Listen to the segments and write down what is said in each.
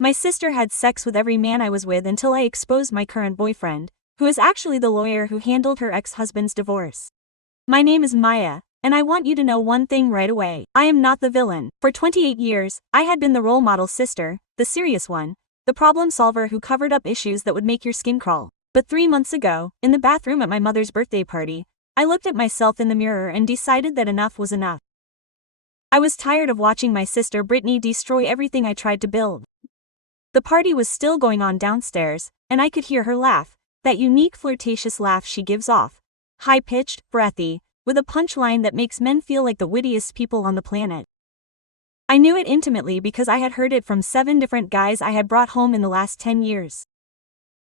My sister had sex with every man I was with until I exposed my current boyfriend, who is actually the lawyer who handled her ex-husband's divorce. My name is Maya, and I want you to know one thing right away. I am not the villain. For 28 years, I had been the role model sister, the serious one, the problem solver who covered up issues that would make your skin crawl. But 3 months ago, in the bathroom at my mother's birthday party, I looked at myself in the mirror and decided that enough was enough. I was tired of watching my sister Brittany destroy everything I tried to build. The party was still going on downstairs, and I could hear her laugh, that unique flirtatious laugh she gives off. High-pitched, breathy, with a punchline that makes men feel like the wittiest people on the planet. I knew it intimately because I had heard it from 7 different guys I had brought home in the last 10 years.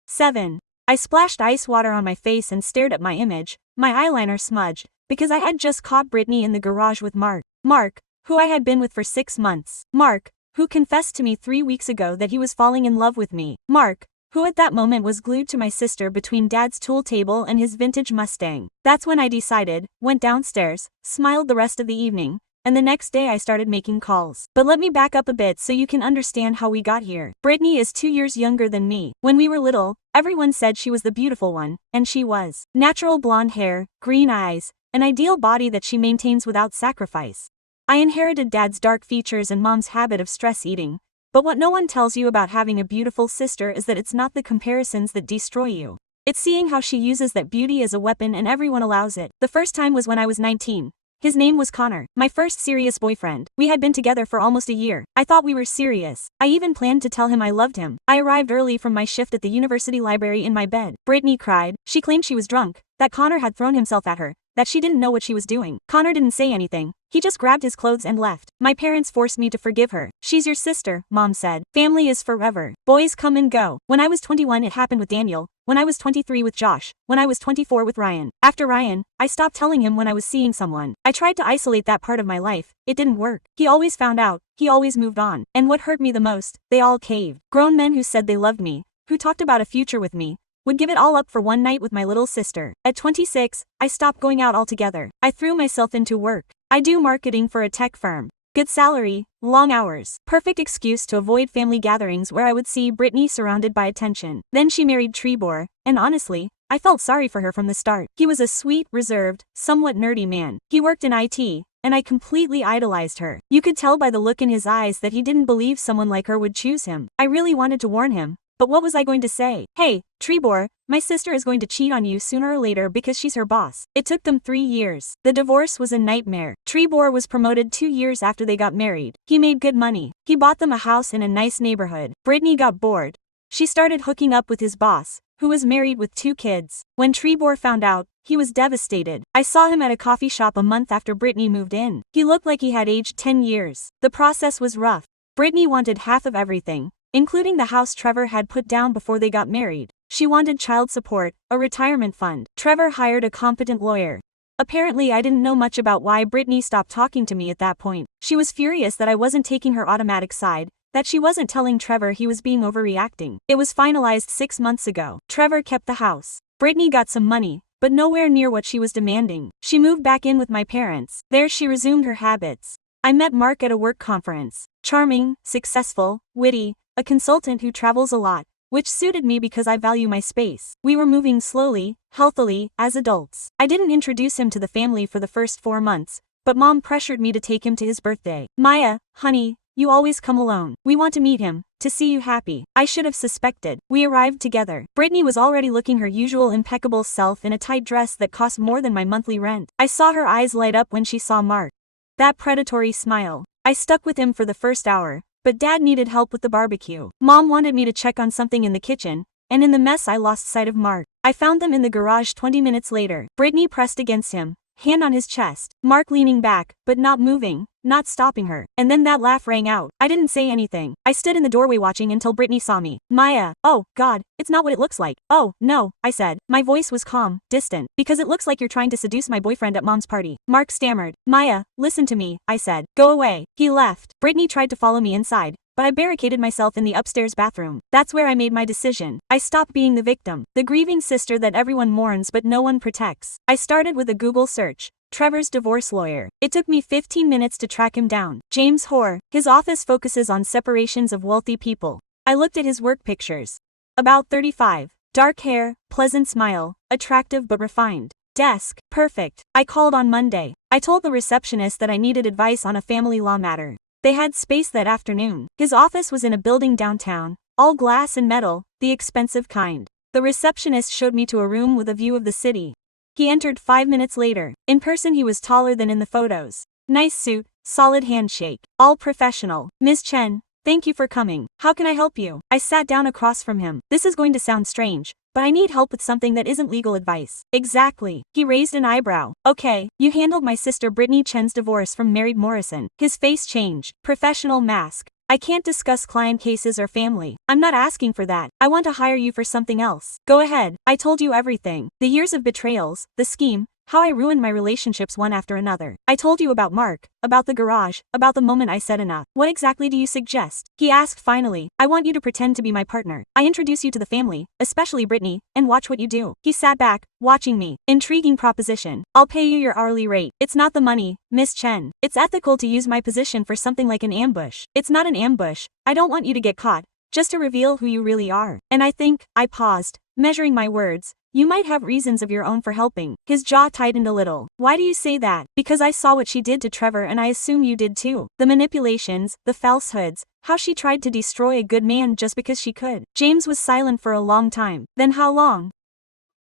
7. I splashed ice water on my face and stared at my image, my eyeliner smudged, because I had just caught Brittany in the garage with Mark. Mark, who I had been with for 6 months. Mark, who confessed to me 3 weeks ago that he was falling in love with me. Mark, who at that moment was glued to my sister between Dad's tool table and his vintage Mustang. That's when I decided, went downstairs, smiled the rest of the evening, and the next day I started making calls. But let me back up a bit so you can understand how we got here. Brittany is 2 years younger than me. When we were little, everyone said she was the beautiful one, and she was. Natural blonde hair, green eyes, an ideal body that she maintains without sacrifice. I inherited Dad's dark features and Mom's habit of stress eating. But what no one tells you about having a beautiful sister is that it's not the comparisons that destroy you. It's seeing how she uses that beauty as a weapon and everyone allows it. The first time was when I was 19. His name was Connor, my first serious boyfriend. We had been together for almost a year. I thought we were serious. I even planned to tell him I loved him. I arrived early from my shift at the university library in my bed. Brittany cried. She claimed she was drunk, that Connor had thrown himself at her, that she didn't know what she was doing. Connor didn't say anything. He just grabbed his clothes and left. My parents forced me to forgive her. She's your sister, Mom said. Family is forever. Boys come and go. When I was 21 it happened with Daniel. When I was 23 with Josh. When I was 24 with Ryan. After Ryan, I stopped telling him when I was seeing someone. I tried to isolate that part of my life. It didn't work. He always found out. He always moved on. And what hurt me the most, they all caved. Grown men who said they loved me, who talked about a future with me, would give it all up for one night with my little sister. At 26, I stopped going out altogether. I threw myself into work. I do marketing for a tech firm. Good salary, long hours. Perfect excuse to avoid family gatherings where I would see Brittany surrounded by attention. Then she married Trebor, and honestly, I felt sorry for her from the start. He was a sweet, reserved, somewhat nerdy man. He worked in IT, and I completely idolized her. You could tell by the look in his eyes that he didn't believe someone like her would choose him. I really wanted to warn him. But what was I going to say? Hey, Trebor, my sister is going to cheat on you sooner or later because she's her boss. It took them 3 years. The divorce was a nightmare. Trebor was promoted 2 years after they got married. He made good money. He bought them a house in a nice neighborhood. Brittany got bored. She started hooking up with his boss, who was married with 2 kids. When Trebor found out, he was devastated. I saw him at a coffee shop a month after Brittany moved in. He looked like he had aged 10 years. The process was rough. Brittany wanted half of everything, including the house Trevor had put down before they got married. She wanted child support, a retirement fund. Trevor hired a competent lawyer. Apparently I didn't know much about why Brittany stopped talking to me at that point. She was furious that I wasn't taking her automatic side, that she wasn't telling Trevor he was being overreacting. It was finalized 6 months ago. Trevor kept the house. Brittany got some money, but nowhere near what she was demanding. She moved back in with my parents. There she resumed her habits. I met Mark at a work conference. Charming, successful, witty, a consultant who travels a lot, which suited me because I value my space. We were moving slowly, healthily, as adults. I didn't introduce him to the family for the first 4 months, but Mom pressured me to take him to his birthday. Maya, honey, you always come alone. We want to meet him, to see you happy. I should have suspected. We arrived together. Brittany was already looking her usual impeccable self in a tight dress that cost more than my monthly rent. I saw her eyes light up when she saw Mark. That predatory smile. I stuck with him for the first hour. But Dad needed help with the barbecue. Mom wanted me to check on something in the kitchen, and in the mess I lost sight of Mark. I found them in the garage 20 minutes later. Brittany pressed against him, hand on his chest. Mark leaning back, but not moving, not stopping her. And then that laugh rang out. I didn't say anything. I stood in the doorway watching until Brittany saw me. Maya, oh, God, it's not what it looks like. Oh, no, I said. My voice was calm, distant. Because it looks like you're trying to seduce my boyfriend at Mom's party. Mark stammered. Maya, listen to me, I said. Go away. He left. Brittany tried to follow me inside, but I barricaded myself in the upstairs bathroom. That's where I made my decision. I stopped being the victim, the grieving sister that everyone mourns but no one protects. I started with a Google search. Trevor's divorce lawyer. It took me 15 minutes to track him down. James Hoare. His office focuses on separations of wealthy people. I looked at his work pictures. About 35. Dark hair, pleasant smile, attractive but refined. Desk, perfect. I called on Monday. I told the receptionist that I needed advice on a family law matter. They had space that afternoon. His office was in a building downtown, all glass and metal, the expensive kind. The receptionist showed me to a room with a view of the city. He entered 5 minutes later. In person he was taller than in the photos. Nice suit, solid handshake. All professional. Ms. Chen, thank you for coming. How can I help you? I sat down across from him. This is going to sound strange, but I need help with something that isn't legal advice. Exactly. He raised an eyebrow. Okay, you handled my sister Brittany Chen's divorce from married Morrison. His face changed. Professional mask. I can't discuss client cases or family. I'm not asking for that. I want to hire you for something else. Go ahead. I told you everything. The years of betrayals, the scheme, how I ruined my relationships one after another. I told you about Mark, about the garage, about the moment I said enough. What exactly do you suggest? He asked finally. I want you to pretend to be my partner. I introduce you to the family, especially Brittany, and watch what you do. He sat back, watching me. Intriguing proposition. I'll pay you your hourly rate. It's not the money, Miss Chen. It's ethical to use my position for something like an ambush. It's not an ambush. I don't want you to get caught, just to reveal who you really are. And I think, I paused, measuring my words, you might have reasons of your own for helping. His jaw tightened a little. Why do you say that? Because I saw what she did to Trevor and I assume you did too. The manipulations, the falsehoods, how she tried to destroy a good man just because she could. James was silent for a long time. Then how long?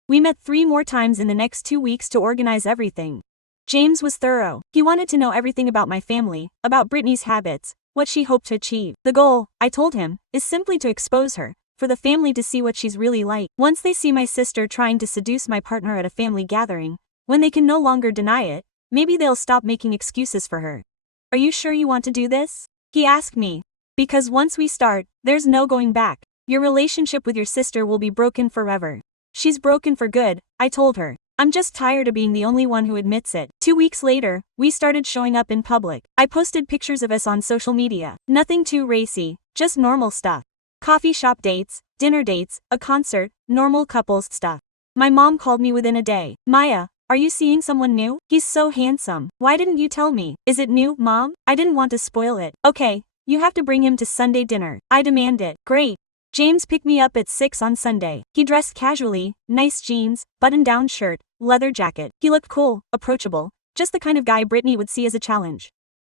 We met 3 more times in the next 2 weeks to organize everything. James was thorough. He wanted to know everything about my family, about Brittany's habits, what she hoped to achieve. The goal, I told him, is simply to expose her, for the family to see what she's really like. Once they see my sister trying to seduce my partner at a family gathering, when they can no longer deny it, maybe they'll stop making excuses for her. Are you sure you want to do this? He asked me. Because once we start, there's no going back. Your relationship with your sister will be broken forever. She's broken for good, I told her. I'm just tired of being the only one who admits it. 2 weeks later, we started showing up in public. I posted pictures of us on social media. Nothing too racy, just normal stuff. Coffee shop dates, dinner dates, a concert, normal couples stuff. My mom called me within a day. Maya, are you seeing someone new? He's so handsome. Why didn't you tell me? Is it new, Mom? I didn't want to spoil it. Okay, you have to bring him to Sunday dinner. I demand it. Great. James picked me up at 6 on Sunday. He dressed casually, nice jeans, button-down shirt, leather jacket. He looked cool, approachable, just the kind of guy Brittany would see as a challenge.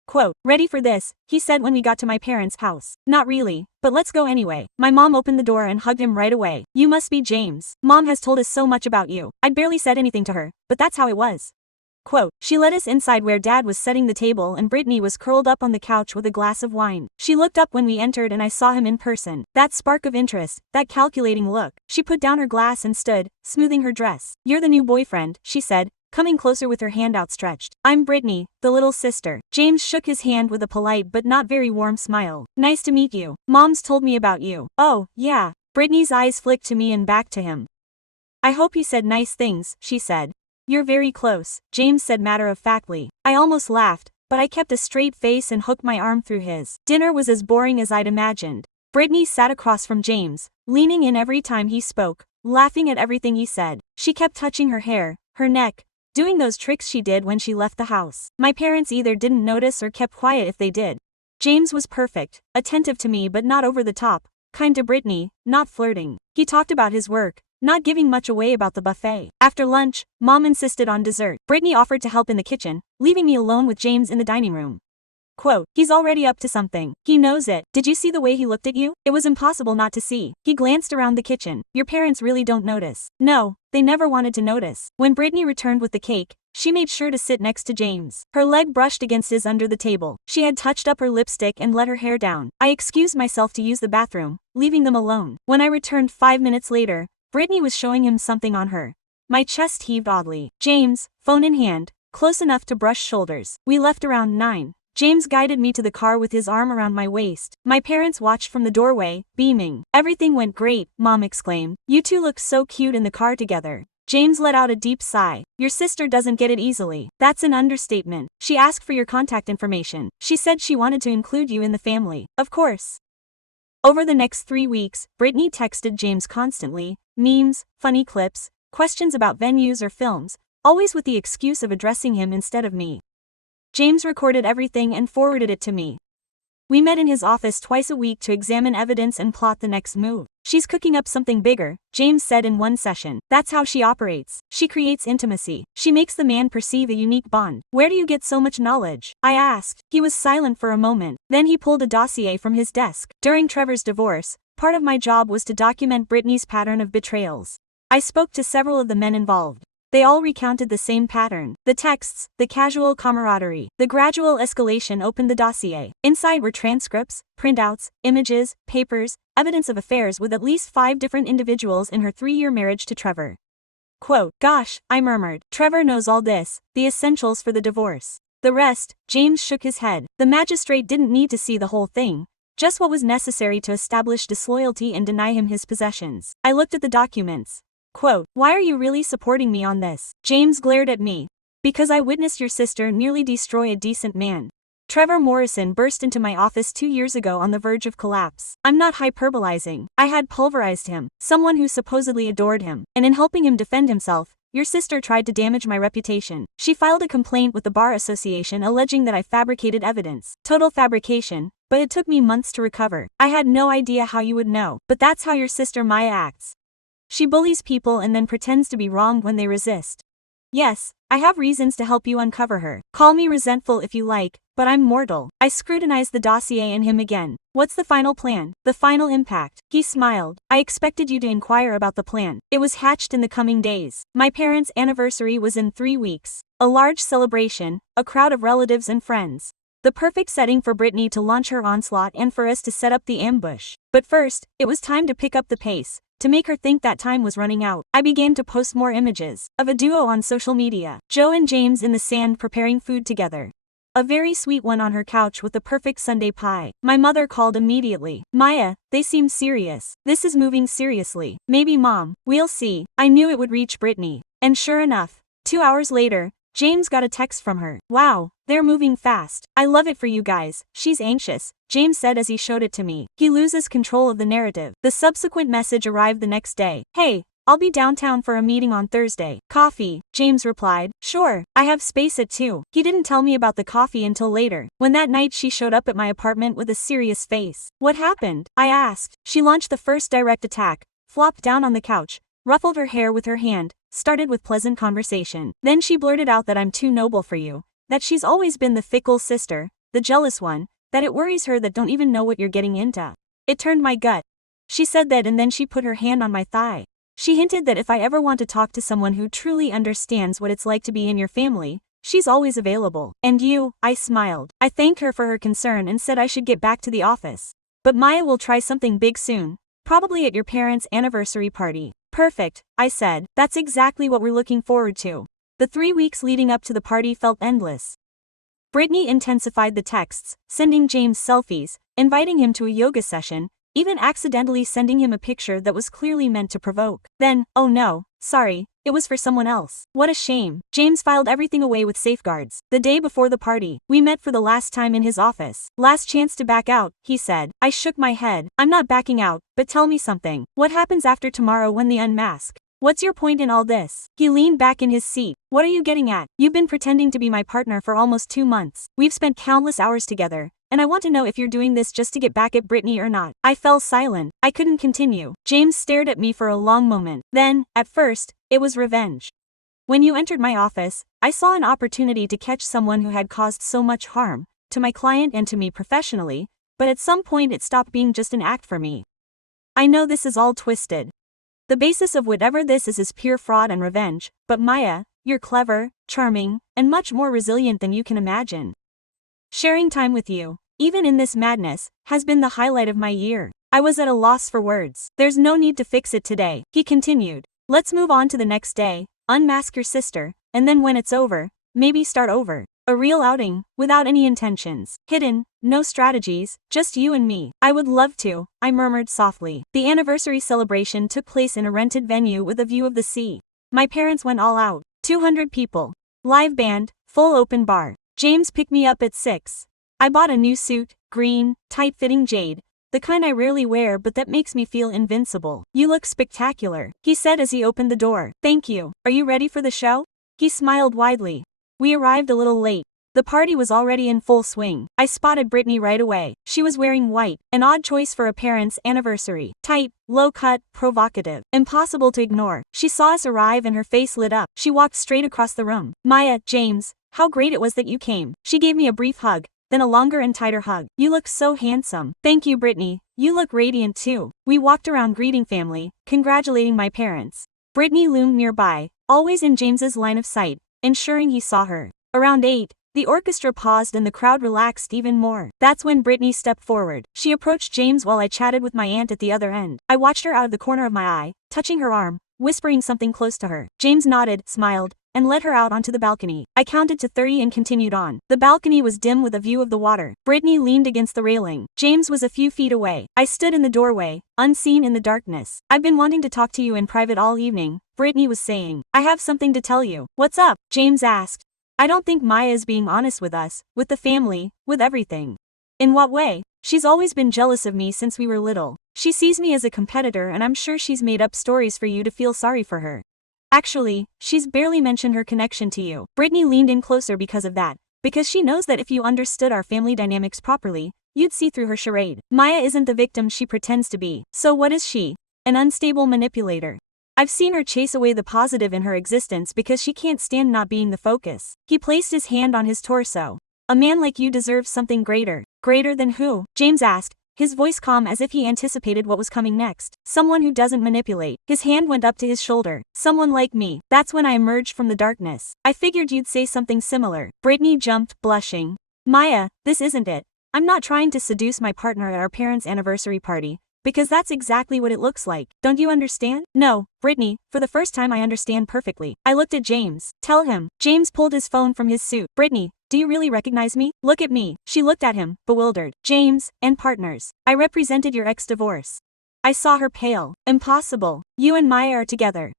Quote, ready for this, he said when we got to my parents' house. Not really, but let's go anyway. My mom opened the door and hugged him right away. You must be James. Mom has told us so much about you. I'd barely said anything to her, but that's how it was. Quote, she led us inside where Dad was setting the table and Brittany was curled up on the couch with a glass of wine. She looked up when we entered and I saw him in person. That spark of interest, that calculating look. She put down her glass and stood, smoothing her dress. You're the new boyfriend, she said, coming closer with her hand outstretched. I'm Brittany, the little sister. James shook his hand with a polite but not very warm smile. Nice to meet you. Mom's told me about you. Oh, yeah. Brittany's eyes flicked to me and back to him. I hope he said nice things, she said. You're very close, James said matter-of-factly. I almost laughed, but I kept a straight face and hooked my arm through his. Dinner was as boring as I'd imagined. Brittany sat across from James, leaning in every time he spoke, laughing at everything he said. She kept touching her hair, her neck, doing those tricks she did when she left the house. My parents either didn't notice or kept quiet if they did. James was perfect, attentive to me but not over the top, kind to Brittany, not flirting. He talked about his work, not giving much away about the buffet. After lunch, Mom insisted on dessert. Brittany offered to help in the kitchen, leaving me alone with James in the dining room. Quote, he's already up to something. He knows it. Did you see the way he looked at you? It was impossible not to see. He glanced around the kitchen. Your parents really don't notice. No, they never wanted to notice. When Brittany returned with the cake, she made sure to sit next to James. Her leg brushed against his under the table. She had touched up her lipstick and let her hair down. I excused myself to use the bathroom, leaving them alone. When I returned 5 minutes later, Brittany was showing him something on her. My chest heaved oddly. James, phone in hand, close enough to brush shoulders. We left around 9. James guided me to the car with his arm around my waist. My parents watched from the doorway, beaming. Everything went great, Mom exclaimed. You two look so cute in the car together. James let out a deep sigh. Your sister doesn't get it easily. That's an understatement. She asked for your contact information. She said she wanted to include you in the family. Of course. Over the next 3 weeks, Brittany texted James constantly, memes, funny clips, questions about venues or films, always with the excuse of addressing him instead of me. James recorded everything and forwarded it to me. We met in his office twice a week to examine evidence and plot the next move. She's cooking up something bigger, James said in one session. That's how she operates. She creates intimacy. She makes the man perceive a unique bond. Where do you get so much knowledge? I asked. He was silent for a moment. Then he pulled a dossier from his desk. During Trevor's divorce, part of my job was to document Brittany's pattern of betrayals. I spoke to several of the men involved. They all recounted the same pattern. The texts, the casual camaraderie, the gradual escalation opened the dossier. Inside were transcripts, printouts, images, papers, evidence of affairs with at least 5 different individuals in her 3-year marriage to Trevor. Quote, "Gosh," I murmured. "Trevor knows all this, the essentials for the divorce. The rest," James shook his head. "The magistrate didn't need to see the whole thing. Just what was necessary to establish disloyalty and deny him his possessions." I looked at the documents. Quote, "Why are you really supporting me on this?" James glared at me. "Because I witnessed your sister nearly destroy a decent man. Trevor Morrison burst into my office 2 years ago on the verge of collapse. I'm not hyperbolizing. I had pulverized him, someone who supposedly adored him, and in helping him defend himself, your sister tried to damage my reputation. She filed a complaint with the Bar Association alleging that I fabricated evidence. Total fabrication, but it took me months to recover. I had no idea how you would know, but that's how your sister Maya acts. She bullies people and then pretends to be wronged when they resist. Yes, I have reasons to help you uncover her. Call me resentful if you like, but I'm mortal." I scrutinized the dossier and him again. "What's the final plan? The final impact?" He smiled. "I expected you to inquire about the plan. It was hatched in the coming days. My parents' anniversary was in 3 weeks. A large celebration, a crowd of relatives and friends. The perfect setting for Brittany to launch her onslaught and for us to set up the ambush. But first, it was time to pick up the pace. To make her think that time was running out, I began to post more images of a duo on social media. Joe and James in the sand preparing food together. A very sweet one on her couch with the perfect Sunday pie. My mother called immediately. "Maya, they seem serious. This is moving seriously." "Maybe Mom, we'll see." I knew it would reach Brittany. And sure enough, 2 hours later, James got a text from her. "Wow, they're moving fast. I love it for you guys. She's anxious," James said as he showed it to me. He loses control of the narrative. The subsequent message arrived the next day. "Hey, I'll be downtown for a meeting on Thursday. Coffee," James replied. "Sure, I have space at 2. He didn't tell me about the coffee until later, when that night she showed up at my apartment with a serious face. "What happened?" I asked. She launched the first direct attack, flopped down on the couch, ruffled her hair with her hand, started with pleasant conversation. Then she blurted out that I'm too noble for you, that she's always been the fickle sister, the jealous one, that it worries her that don't even know what you're getting into. It turned my gut. She said that and then she put her hand on my thigh. She hinted that if I ever want to talk to someone who truly understands what it's like to be in your family, she's always available. "And you?" I smiled. I thanked her for her concern and said I should get back to the office. "But Maya will try something big soon, probably at your parents' anniversary party." "Perfect," I said. "That's exactly what we're looking forward to." The 3 weeks leading up to the party felt endless. Brittany intensified the texts, sending James selfies, inviting him to a yoga session, even accidentally sending him a picture that was clearly meant to provoke. Then, oh no, sorry, it was for someone else. What a shame. James filed everything away with safeguards. The day before the party, we met for the last time in his office. "Last chance to back out," he said. I shook my head. "I'm not backing out, but tell me something. What happens after tomorrow when they unmask? What's your point in all this?" He leaned back in his seat. "What are you getting at? You've been pretending to be my partner for almost 2 months. We've spent countless hours together, and I want to know if you're doing this just to get back at Brittany or not." I fell silent. I couldn't continue. James stared at me for a long moment. Then, at first, it was revenge. "When you entered my office, I saw an opportunity to catch someone who had caused so much harm, to my client and to me professionally, but at some point it stopped being just an act for me. I know this is all twisted. The basis of whatever this is pure fraud and revenge, but Maya, you're clever, charming, and much more resilient than you can imagine. Sharing time with you, even in this madness, has been the highlight of my year." I was at a loss for words. "There's no need to fix it today," he continued. "Let's move on to the next day, unmask your sister, and then when it's over, maybe start over. A real outing, without any intentions. Hidden, no strategies, just you and me." "I would love to," I murmured softly. The anniversary celebration took place in a rented venue with a view of the sea. My parents went all out. 200 people. Live band, full open bar. James picked me up at 6. I bought a new suit, green, tight-fitting jade, the kind I rarely wear but that makes me feel invincible. "You look spectacular," he said as he opened the door. "Thank you. Are you ready for the show?" He smiled widely. We arrived a little late. The party was already in full swing. I spotted Brittany right away. She was wearing white, an odd choice for a parent's anniversary. Tight, low-cut, provocative. Impossible to ignore. She saw us arrive and her face lit up. She walked straight across the room. Maya, James, how great it was that you came. She gave me a brief hug, then a longer and tighter hug. You look so handsome. Thank you, Brittany. You look radiant too. We walked around greeting family, congratulating my parents. Brittany loomed nearby, always in James's line of sight, ensuring he saw her. Around 8, the orchestra paused and the crowd relaxed even more. That's when Brittany stepped forward. She approached James while I chatted with my aunt at the other end. I watched her out of the corner of my eye, touching her arm, whispering something close to her. James nodded, smiled, and led her out onto the balcony. I counted to 30 and continued on. The balcony was dim with a view of the water. Brittany leaned against the railing. James was a few feet away. I stood in the doorway, unseen in the darkness. I've been wanting to talk to you in private all evening, Brittany was saying. I have something to tell you. What's up? James asked. I don't think Maya is being honest with us, with the family, with everything. In what way? She's always been jealous of me since we were little. She sees me as a competitor and I'm sure she's made up stories for you to feel sorry for her. Actually, she's barely mentioned her connection to you. Brittany leaned in closer because of that, because she knows that if you understood our family dynamics properly, you'd see through her charade. Maya isn't the victim she pretends to be. So what is she? An unstable manipulator. I've seen her chase away the positive in her existence because she can't stand not being the focus. He placed his hand on his torso. A man like you deserves something greater. Greater than who? James asked, his voice calm as if he anticipated what was coming next. Someone who doesn't manipulate. His hand went up to his shoulder. Someone like me. That's when I emerged from the darkness. I figured you'd say something similar. Brittany jumped, blushing. Maya, this isn't it. I'm not trying to seduce my partner at our parents' anniversary party. Because that's exactly what it looks like. Don't you understand? No, Brittany, for the first time I understand perfectly. I looked at James. Tell him. James pulled his phone from his suit. Brittany, do you really recognize me? Look at me. She looked at him, bewildered. James, and partners. I represented your ex-divorce. I saw her pale. Impossible. You and Maya are together.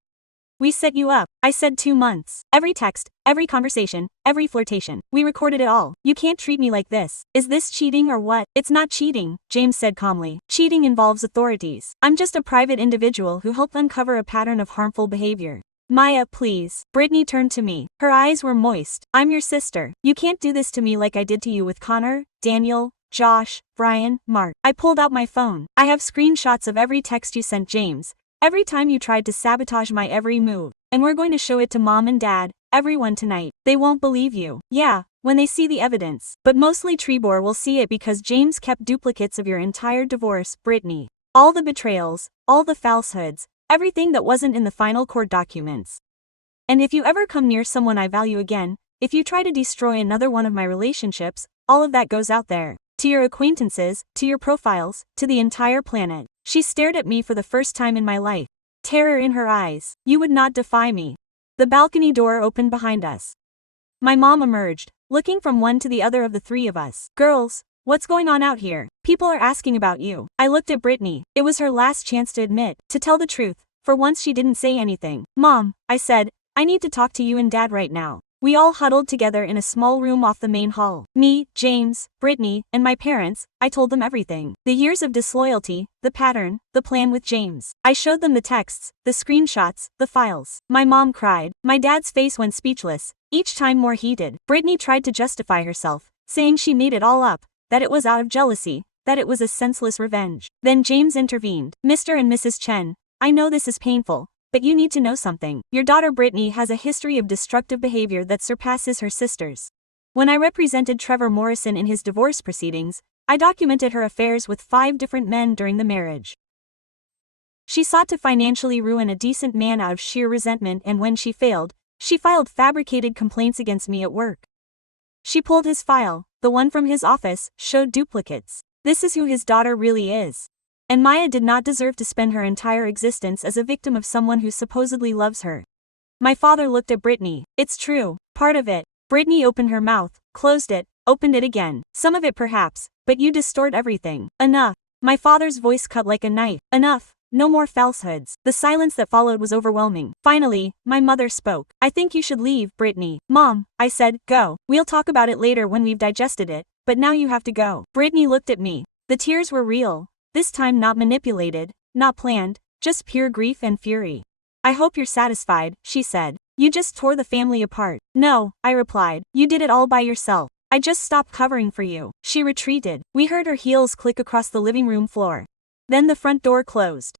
We set you up. I said 2 months. Every text, every conversation, every flirtation. We recorded it all. You can't treat me like this. Is this cheating or what? It's not cheating, James said calmly. Cheating involves authorities. I'm just a private individual who helped uncover a pattern of harmful behavior. Maya, please. Brittany turned to me. Her eyes were moist. I'm your sister. You can't do this to me like I did to you with Connor, Daniel, Josh, Brian, Mark. I pulled out my phone. I have screenshots of every text you sent James. Every time you tried to sabotage my every move. And we're going to show it to mom and dad, everyone tonight. They won't believe you. Yeah, when they see the evidence. But mostly Trebor will see it because James kept duplicates of your entire divorce, Brittany. All the betrayals, all the falsehoods, everything that wasn't in the final court documents. And if you ever come near someone I value again, if you try to destroy another one of my relationships, all of that goes out there. To your acquaintances, to your profiles, to the entire planet. She stared at me for the first time in my life. Terror in her eyes. You would not defy me. The balcony door opened behind us. My mom emerged, looking from one to the other of the three of us. Girls, what's going on out here? People are asking about you. I looked at Brittany. It was her last chance to admit, to tell the truth. For once she didn't say anything. Mom, I said, I need to talk to you and Dad right now. We all huddled together in a small room off the main hall. Me, James, Brittany, and my parents. I told them everything. The years of disloyalty, the pattern, the plan with James. I showed them the texts, the screenshots, the files. My mom cried. My dad's face went speechless, each time more heated. Brittany tried to justify herself, saying she made it all up, that it was out of jealousy, that it was a senseless revenge. Then James intervened. Mr. and Mrs. Chen, I know this is painful. But you need to know something. Your daughter Brittany has a history of destructive behavior that surpasses her sister's. When I represented Trevor Morrison in his divorce proceedings, I documented her affairs with 5 different men during the marriage. She sought to financially ruin a decent man out of sheer resentment, and when she failed, she filed fabricated complaints against me at work. She pulled his file, the one from his office, showed duplicates. This is who his daughter really is. And Maya did not deserve to spend her entire existence as a victim of someone who supposedly loves her. My father looked at Brittany. It's true, part of it. Brittany opened her mouth, closed it, opened it again. Some of it perhaps, but you distort everything. Enough. My father's voice cut like a knife. Enough. No more falsehoods. The silence that followed was overwhelming. Finally, my mother spoke. I think you should leave, Brittany. Mom, I said, go. We'll talk about it later when we've digested it, but now you have to go. Brittany looked at me. The tears were real. This time not manipulated, not planned, just pure grief and fury. I hope you're satisfied, she said. You just tore the family apart. No, I replied. You did it all by yourself. I just stopped covering for you. She retreated. We heard her heels click across the living room floor. Then the front door closed.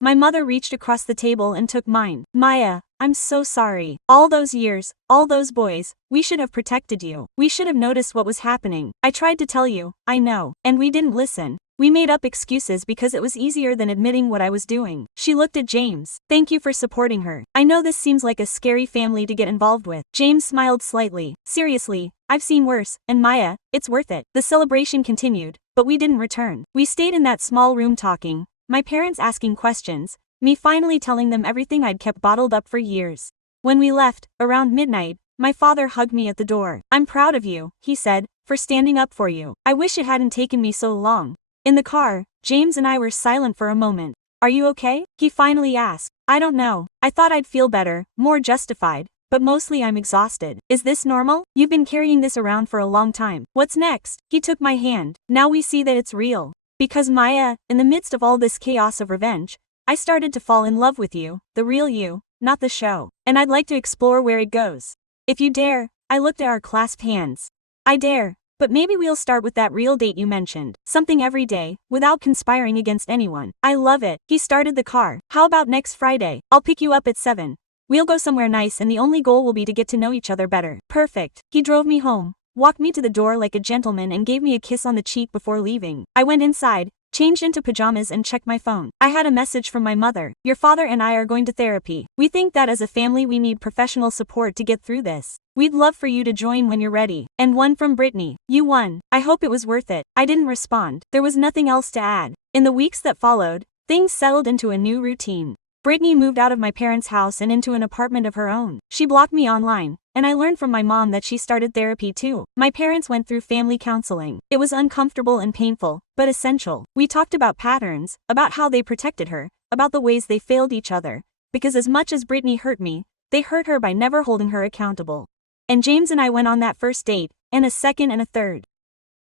My mother reached across the table and took mine. Maya, I'm so sorry. All those years, all those boys, we should have protected you. We should have noticed what was happening. I tried to tell you, I know. And we didn't listen. We made up excuses because it was easier than admitting what I was doing. She looked at James. Thank you for supporting her. I know this seems like a scary family to get involved with. James smiled slightly. Seriously, I've seen worse, and Maya, it's worth it. The celebration continued, but we didn't return. We stayed in that small room talking, my parents asking questions, me finally telling them everything I'd kept bottled up for years. When we left, around midnight, my father hugged me at the door. I'm proud of you, he said, for standing up for you. I wish it hadn't taken me so long. In the car, James and I were silent for a moment. Are you okay? He finally asked. I don't know. I thought I'd feel better, more justified, but mostly I'm exhausted. Is this normal? You've been carrying this around for a long time. What's next? He took my hand. Now we see that it's real. Because Maya, in the midst of all this chaos of revenge, I started to fall in love with you, the real you, not the show. And I'd like to explore where it goes. If you dare, I looked at our clasped hands. I dare. But maybe we'll start with that real date you mentioned. Something every day, without conspiring against anyone. I love it. He started the car. How about next Friday? I'll pick you up at 7. We'll go somewhere nice and the only goal will be to get to know each other better. Perfect. He drove me home, walked me to the door like a gentleman and gave me a kiss on the cheek before leaving. I went inside, changed into pajamas and checked my phone. I had a message from my mother. Your father and I are going to therapy. We think that as a family we need professional support to get through this. We'd love for you to join when you're ready. And one from Brittany. You won. I hope it was worth it. I didn't respond. There was nothing else to add. In the weeks that followed, things settled into a new routine. Brittany moved out of my parents' house and into an apartment of her own. She blocked me online, and I learned from my mom that she started therapy too. My parents went through family counseling. It was uncomfortable and painful, but essential. We talked about patterns, about how they protected her, about the ways they failed each other, because as much as Brittany hurt me, they hurt her by never holding her accountable. And James and I went on that first date, and a second and a third.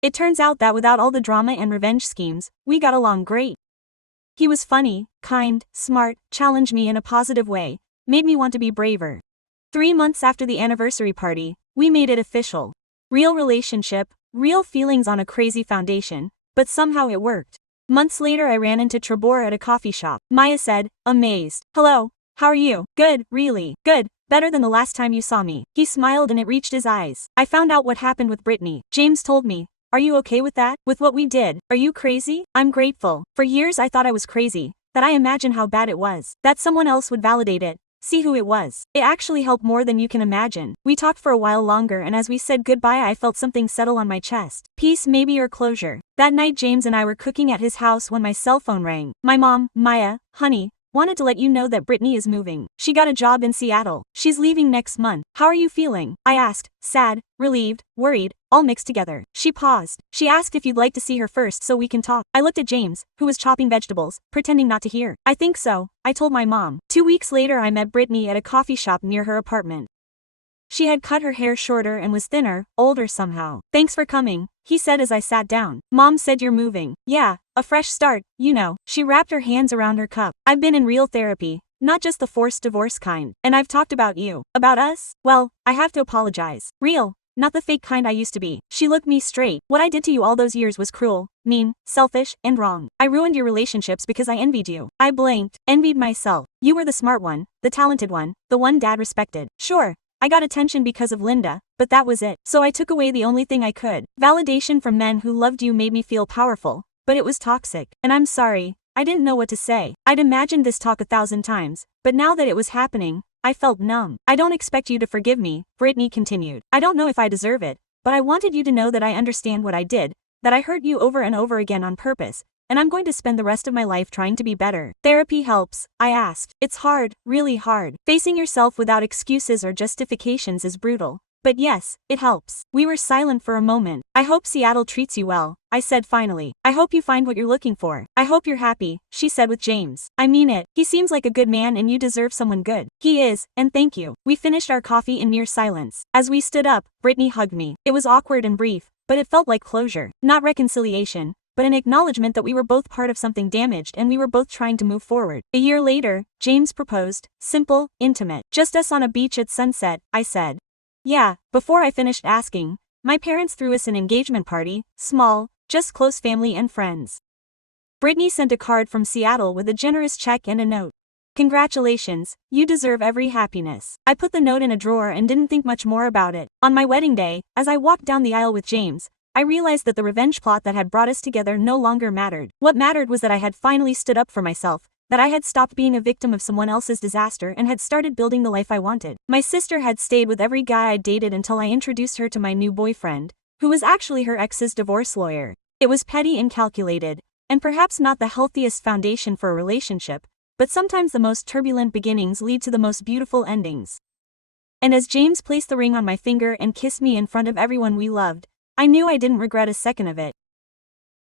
It turns out that without all the drama and revenge schemes, we got along great. He was funny, kind, smart, challenged me in a positive way, made me want to be braver. 3 months after the anniversary party, we made it official. Real relationship, real feelings on a crazy foundation, but somehow it worked. Months later I ran into Trebor at a coffee shop. Maya said, amazed. Hello, how are you? Good, really, good. Better than the last time you saw me. He smiled and it reached his eyes. I found out what happened with Brittany. James told me. Are you okay with that? With what we did? Are you crazy? I'm grateful. For years I thought I was crazy, that I imagined how bad it was, that someone else would validate it, see who it was. It actually helped more than you can imagine. We talked for a while longer and as we said goodbye I felt something settle on my chest. Peace maybe or closure. That night James and I were cooking at his house when my cell phone rang. My mom, Maya, honey, wanted to let you know that Brittany is moving. She got a job in Seattle. She's leaving next month. How are you feeling? I asked, sad, relieved, worried, all mixed together. She paused. She asked if you'd like to see her first so we can talk. I looked at James, who was chopping vegetables, pretending not to hear. I think so, I told my mom. 2 weeks later I met Brittany at a coffee shop near her apartment. She had cut her hair shorter and was thinner, older somehow. Thanks for coming, he said as I sat down. Mom said you're moving. Yeah, a fresh start, you know. She wrapped her hands around her cup. I've been in real therapy, not just the forced divorce kind. And I've talked about you. About us? Well, I have to apologize. Real, not the fake kind I used to be. She looked me straight. What I did to you all those years was cruel, mean, selfish, and wrong. I ruined your relationships because I envied you. I blinked, envied myself. You were the smart one, the talented one, the one Dad respected. Sure, I got attention because of Linda, but that was it. So I took away the only thing I could. Validation from men who loved you made me feel powerful, but it was toxic. And I'm sorry, I didn't know what to say. I'd imagined this talk 1,000 times, but now that it was happening, I felt numb. I don't expect you to forgive me, Brittany continued. I don't know if I deserve it, but I wanted you to know that I understand what I did, that I hurt you over and over again on purpose, and I'm going to spend the rest of my life trying to be better. Therapy helps, I asked. It's hard, really hard. Facing yourself without excuses or justifications is brutal. But yes, it helps. We were silent for a moment. I hope Seattle treats you well, I said finally. I hope you find what you're looking for. I hope you're happy, she said with James. I mean it. He seems like a good man and you deserve someone good. He is, and thank you. We finished our coffee in near silence. As we stood up, Brittany hugged me. It was awkward and brief, but it felt like closure. Not reconciliation, but an acknowledgement that we were both part of something damaged and we were both trying to move forward. A year later, James proposed. Simple, intimate. Just us on a beach at sunset, I said. Yeah, before I finished asking, my parents threw us an engagement party, small, just close family and friends. Brittany sent a card from Seattle with a generous check and a note. Congratulations, you deserve every happiness. I put the note in a drawer and didn't think much more about it. On my wedding day, as I walked down the aisle with James, I realized that the revenge plot that had brought us together no longer mattered. What mattered was that I had finally stood up for myself, that I had stopped being a victim of someone else's disaster and had started building the life I wanted. My sister had stayed with every guy I'd dated until I introduced her to my new boyfriend, who was actually her ex's divorce lawyer. It was petty and calculated, and perhaps not the healthiest foundation for a relationship, but sometimes the most turbulent beginnings lead to the most beautiful endings. And as James placed the ring on my finger and kissed me in front of everyone we loved, I knew I didn't regret a second of it.